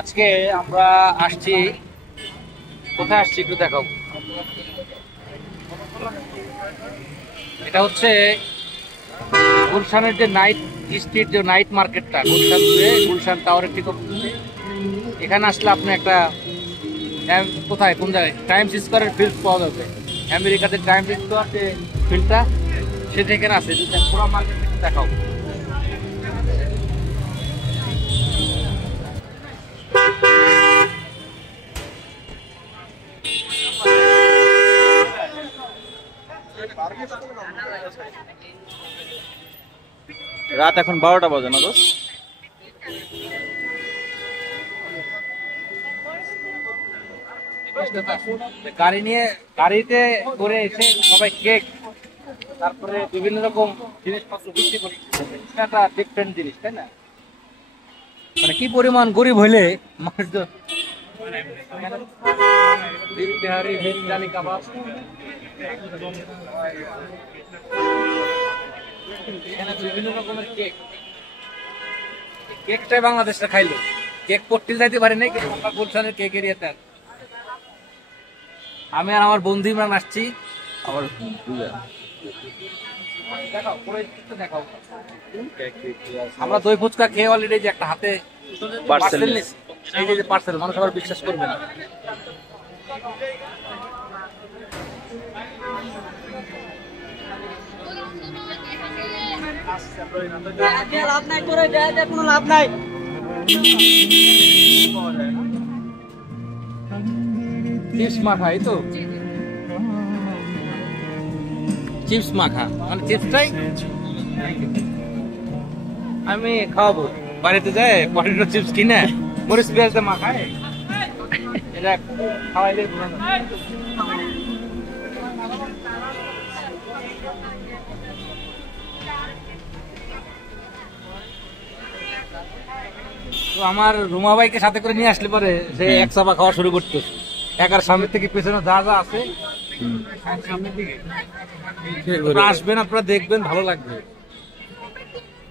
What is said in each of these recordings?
আজকে আমরা আসছি, কোথায় আসছি একটু দেখাও। এটা হচ্ছে গুলশানের যে নাইট স্ট্রিট, যে নাইট মার্কেটটা, গুলশান গুলশান টাওয়ারের ঠিক এখানে আসলে আপনি একটা কোথায় কোন জায়গায় টাইমস স্কোয়ারের ফিল্ড পাওয়া যাবে। আমেরিকাতে টাইমস স্কোয়ার যে ফিল্ডটা সেটা এখানে আছে। পুরো মার্কেট দেখাও। রাত এখন 12টা বাজে না দোস্ত? গাড়ি নিয়ে, গাড়িতে করে এসে সবাই কেক, তারপরে বিভিন্ন রকম জিনিসপত্র বিক্রি করি। একটা ডিফারেন্ট জিনিস, তাই না? মানে কি পরিমাণ গরিব হইলে মানুষ বিভিন্ন রকমের কেক, কেকটাই বাংলাদেশটা খাইলো। কেক পট্টিল যাইতে পারি নাই, আমরা গুলশানের কেক এরিয়াতে। আমি আর আমার বন্ধু ইমরান আসছি। আমার আমরা দই ফুচকা খেয়ে অলরেডি যে একটা হাতে পার্সেল নিচ্ছি, এই যে পার্সেল, মানুষ আবার বিশ্বাস করবে না। লাভ নাই করে কোনো লাভ নাই। চিপস মাখা, এই তো চিপস মাখা, মানে চিপসটাই আমি খাওয়াবো। বাড়িতে যায় পটেটো চিপস কিনে মরিচ পেঁয়াজ দিয়ে মাখায়, এটা খাওয়াইলে তো আমার রুমা ভাইকে সাথে করে নিয়ে আসলে পরে সে এক চাপা খাওয়া শুরু করতো। একার সামনের থেকে পেছনে যা যা আছে সামনের দিকে আসবেন, আপনারা দেখবেন, ভালো লাগবে।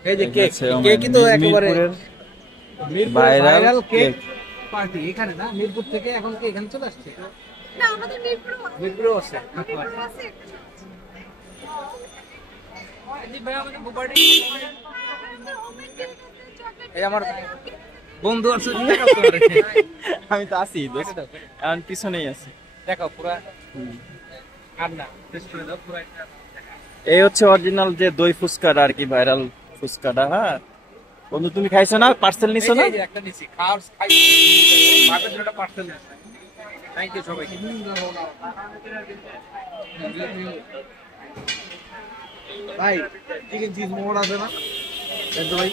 এই যে কেক, কেক কিন্তু একেবারে ভাইরাল কেক পার্টি এখানে না, মিরপুর থেকে এখন কি এখানে চলে আসছে? না, আমাদের মিরপুরও আছে। এই আমার বন্ধু আছে, আমি তো আছি দোস্ত, এখন পিছনেই আছি। দেখো পুরা আর না, পুরা এই হচ্ছে অরিজিনাল যে দই ফুচকাটা আর কি, ভাইরাল ফুচকাটা। হ্যাঁ বন্ধু, তুমি খাইছো না? পার্সেল নিছো না? একটা নিছি, খাওয়ার খাই ভাবের জন্য পার্সেল নিছি। থ্যাংক ইউ সবাইকে। ভাই চিকেন চিজ মোমো আছে না ভাই?